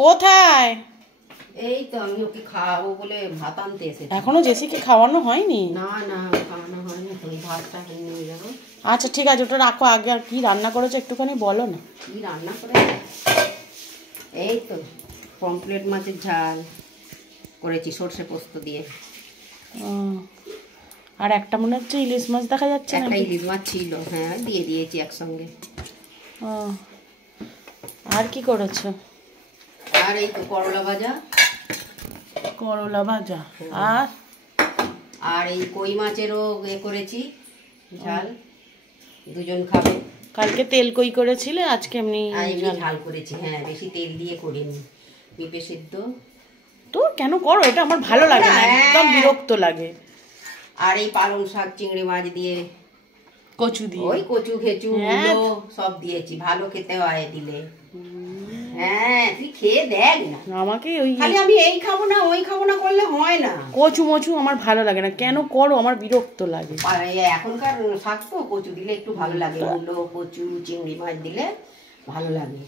কোথায়? এই তো আমি ওকে খাওয়াবো বলে ভাত আনতে এসেছি। এখনো জেসিকে খাওয়ানো হয়নি? না না খাওয়ানো হয়নি, তো ভাতটা নিয়ে যাবো। আচ্ছা ঠিক আছে, ওটা রাখো। আগে আর কি রান্না করেছো একটুখানি বলো না। কি রান্না করে? এই তো পমফ্রেট মাছের ঝাল করেছি সর্ষে পোস্ত দিয়ে। আর একটা মনে হচ্ছে ইলিশ মাছ দেখা যাচ্ছে না। একটা ইলিশ মাছ ছিল, হ্যাঁ দিয়ে দিয়েছি একসঙ্গে। আর কি করেছো? আর এই তো করলা ভাজা। করলা ভাজা। আর এই কই মাছেরও করেছি ঝাল, দুজন খাবে। কালকে তেল কই করেছিলে, আজকে এমনি ঝাল করেছি। হ্যাঁ বেশি তেল দিয়ে করিনি। পেঁপে সেদ্ধ তো কেন করো এটা? আমার ভালো লাগে না, একদম বিরক্ত লাগে। আর এই পালং শাক চিংড়ি মাছ দিয়ে, কচু দিয়ে, ওই কচু খেচু সব দিয়েছি, ভালো খেতে হয় দিলে। হ্যাঁ তুই খেয়ে দেখ না। আমাকে ওই খালি আমি এই খাবো না ওই খাবো না করলে হয় না। কচু মচু আমার ভালো লাগে না, কেন করো? আমার বিরক্ত লাগে। এখনকার শাক তো কচু দিলে একটু ভালো লাগে, মূলো কচু চিংড়ি মাছ দিলে ভালো লাগে।